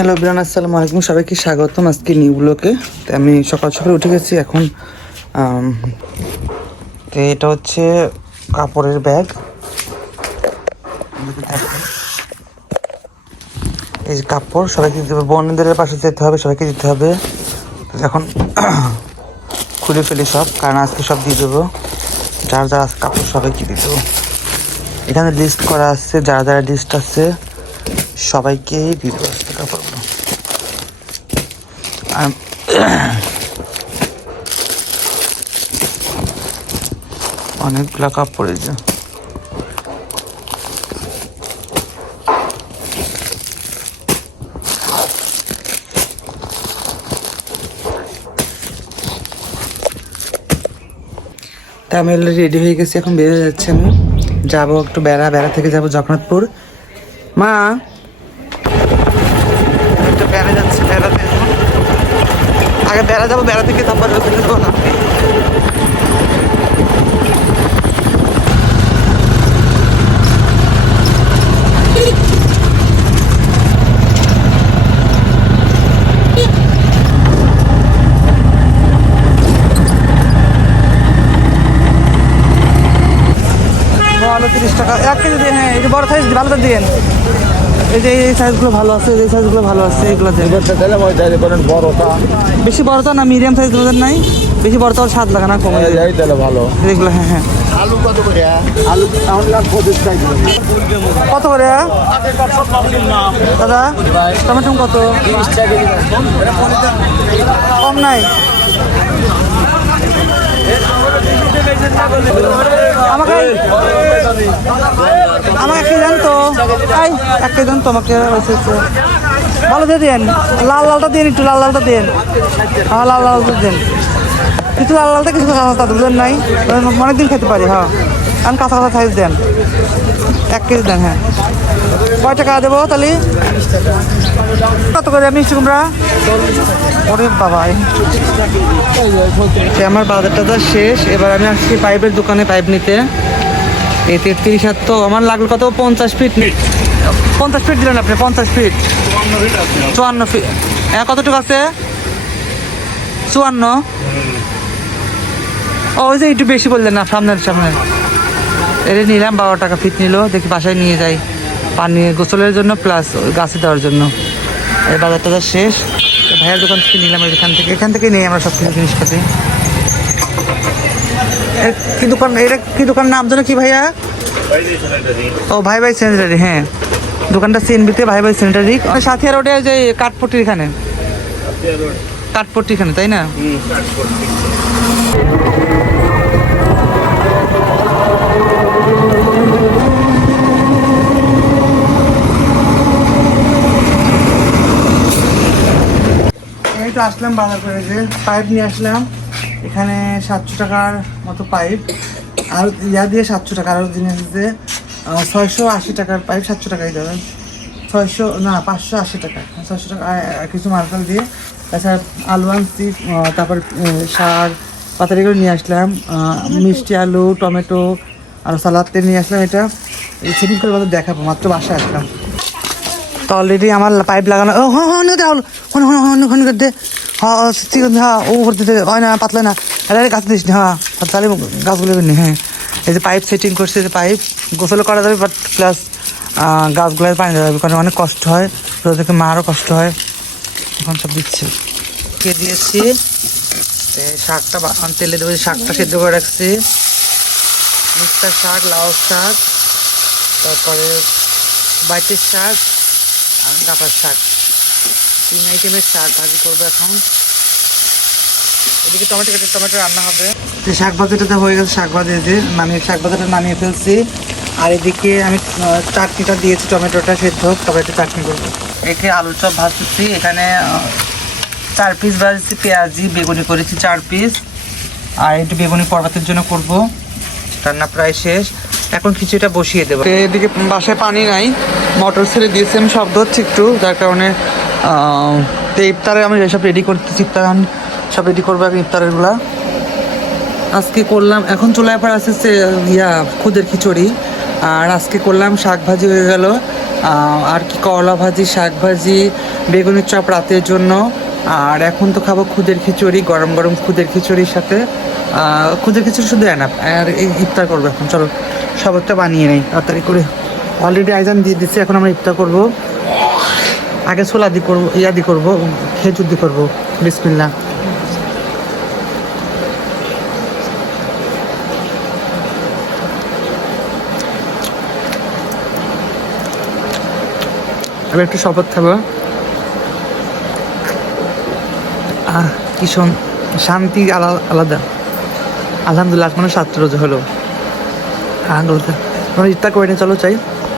Hello বিরান, আসসালামু আলাইকুম, সবাইকে স্বাগতম আজকে নিউ ব্লকে। তো আমি সকাল সকালে উঠে গেছি এখন। তো এটা হচ্ছে কাপড়ের ব্যাগ, এই যে কাপড় সবাইকে দিতে হবে, বোনদের পাশে যেতে হবে, সবাইকে দিতে হবে। তো এখন খুলে ফেলি সব, কারণ আজকে সব দিয়ে দেবো। যার যারা কাপড় সবাইকে দিয়ে দেবো। এখানে লিস্ট করা আছে, যারা যারা লিস্ট আছে সবাইকেই দিয়ে দেবো আজকে কাপড়গুলো। অনেকগুলা কাপড় এই যে, তা আমি রেডি হয়ে গেছি, এখন বেরিয়ে যাচ্ছি। আমি যাবো একটু বেড়া থেকে যাবো জগন্নাথপুর। মা একটু বেড়া যাচ্ছে, বেড়াতে আগে বেড়া যাবো, বেড়া থেকে তারপর যাবো না। আলু 30 টাকা 1 কেজি দিন। হ্যাঁ, এই যে বড় সাইজ ভালো দিন। এই যে এই সাইজগুলো ভালো আছে, এই সাইজগুলো ভালো আছে, এইগুলো দেন। বেশি বড়টা না, মিডিয়াম সাইজ দেবেন নাই, বেশি বড়টা স্বাদ লাগে না, কমে যায় তাহলে ভালো এগুলো। হ্যাঁ হ্যাঁ, আলু কত করে? আলু কত করে দাদা? টমেটো কত? কম নাই? আমাকে আমাকে কে জানতো? এই এক কে জানতো আমাকে? ভালো দিয়ে দেন, লালটা দিন, একটু লালটা দিন। হ্যাঁ, লালটা দিন, কিছু লালটা, কিছু কাঁচা বুঝলেন নাই, অনেকদিন খেতে পারি। হ্যাঁ, আমি কাঁচা সাইজ দেন, 1 কেজি দেন। হ্যাঁ, কয় টাকা দেবো তাহলে? কত করে মিষ্টি কুমড়া? ওরে বাবা, আমার বাজারটা তো শেষ। এবার আমি আসছি পাইপের দোকানে পাইপ নিতে। এই 33 হাত তো আমার লাগলো কত? 50 ফিট। 50 ফিট দিলেন আপনি? 50 ফিট 54 ফিট। হ্যাঁ, কতটুকু আছে? 54। ওই যে একটু বেশি বললেন না, সামনে এটা নিলাম 12 টাকা ফিট নিল। দেখি বাসায় নিয়ে যাই পানি গোসলের জন্য, প্লাস গাছে দেওয়ার জন্য। এই বাজারটা শেষ, ভাইয়ের দোকান থেকে নিলাম। এখান থেকে নিয়ে আমরা সব কিছু জিনিসপাতি। কি দোকান এটা? কি দোকান নাম জানো কি ভাইয়া? ও ভাই স্যানিটারি। হ্যাঁ, দোকানটা সিএনবিতে ভাই স্যানিটারি, সাথিয়া রোডে যে কাঠপট্টির এখানে, কাঠপট্টি এখানে, তাই না? এই তো আসলাম বাজার করে, যে পাইপ নিয়ে আসলাম। এখানে 700 টাকার মতো পাইপ, আর ইয়া দিয়ে 700 টাকা, আরও জিনিস দিয়ে 680 টাকার পাইপ। 700 টাকাই দেবেন, 600 না 580 টাকা, 600 টাকা কিছু মার্কেল দিয়ে। তাছাড়া আলু আনছি, তারপর শাক পাতারিগুলো নিয়ে আসলাম, মিষ্টি আলু, টমেটো আর সালাদ তেল নিয়ে আসলাম। এটা সেটিং করে বাজার দেখাবো, মাত্র বাসায় আসলাম। তো অলরেডি আমার পাইপ লাগানো। ও হ্যাঁ দে, হ্যাঁ ও করতে হয় না, পাতলা না, আরে গাছ দিস না। হ্যাঁ, তাহলে গাছগুলো নি। হ্যাঁ, এই যে পাইপ সেটিং করছে, যে পাইপ গোসল করা যাবে, বাট প্লাস গাছগুলোয় পানি দেওয়া যাবে, কারণ অনেক কষ্ট হয়, রোদেরকে মারও কষ্ট হয়। এখন সব দিচ্ছে, কে দিয়েছি। শাকটা তেলে দেবো, শাকটা সেদ্ধ করে রাখছি, মিষ্টার শাক, লাউ শাক, তারপরে বাইটের শাক আর ডাঁটার শাক, 3 আইটেমের শাক ভাজি করবো এখন। এদিকে টমেটো রান্না হবে। শাক ভাজাটা হয়ে গেছে, শাক ভাজাটা নামিয়ে ফেলছি। আর এদিকে আমি চাটনিটা দিয়েছি, টমেটোটা সেদ্ধ, টমেটো চাটনি করবো। একে আলুর চপ ভাজতেছি। এখানে 4 পিস ভাজছি, পেঁয়াজি বেগুনি করেছি 4 পিস, আর একটু বেগুনি পরবাতের জন্য করব। রান্না প্রায় শেষ, এখন কিছুটা বসিয়ে দেবো। এদিকে বাসায় পানি নাই, মোটর ছেড়ে দিয়েছি, আমি শব্দ হচ্ছে একটু, যার কারণে ইফতারে আমি এসব রেডি করতেছি। ইফতার সব রেডি করবো এখন, ইফতারেরগুলা আজকে করলাম। এখন চুলায় পর আসছে খুদের খিচুড়ি, আর আজকে করলাম শাক ভাজি হয়ে গেল, আর কি করলা ভাজি, শাক ভাজি, বেগুনের চপ রাতের জন্য। আর এখন তো খাবো খুদের খিচুড়ি, গরম গরম খুদের খিচুড়ির সাথে খুদের খিচুড়ি শুধু এনাফ। আর এই ইফতার করবো এখন, চলো সবরটা বানিয়ে নেই তাড়াতাড়ি করে। অলরেডি আয়োজন দিয়ে দিচ্ছি, এখন আমরা ইফতার করবো। আগে ছোলা দি করবো, দি করবো, খেজুর দি করবো। বিসমিল্লাহ। এবার একটু শপথ খাবো। কি শান্তি আলাদা। আলহামদুলিল্লাহ, মানে 7 রোজা হলো। আলহামদুলিল্লাহ, আমরা ইফতার করে নিয়ে চলো চাই।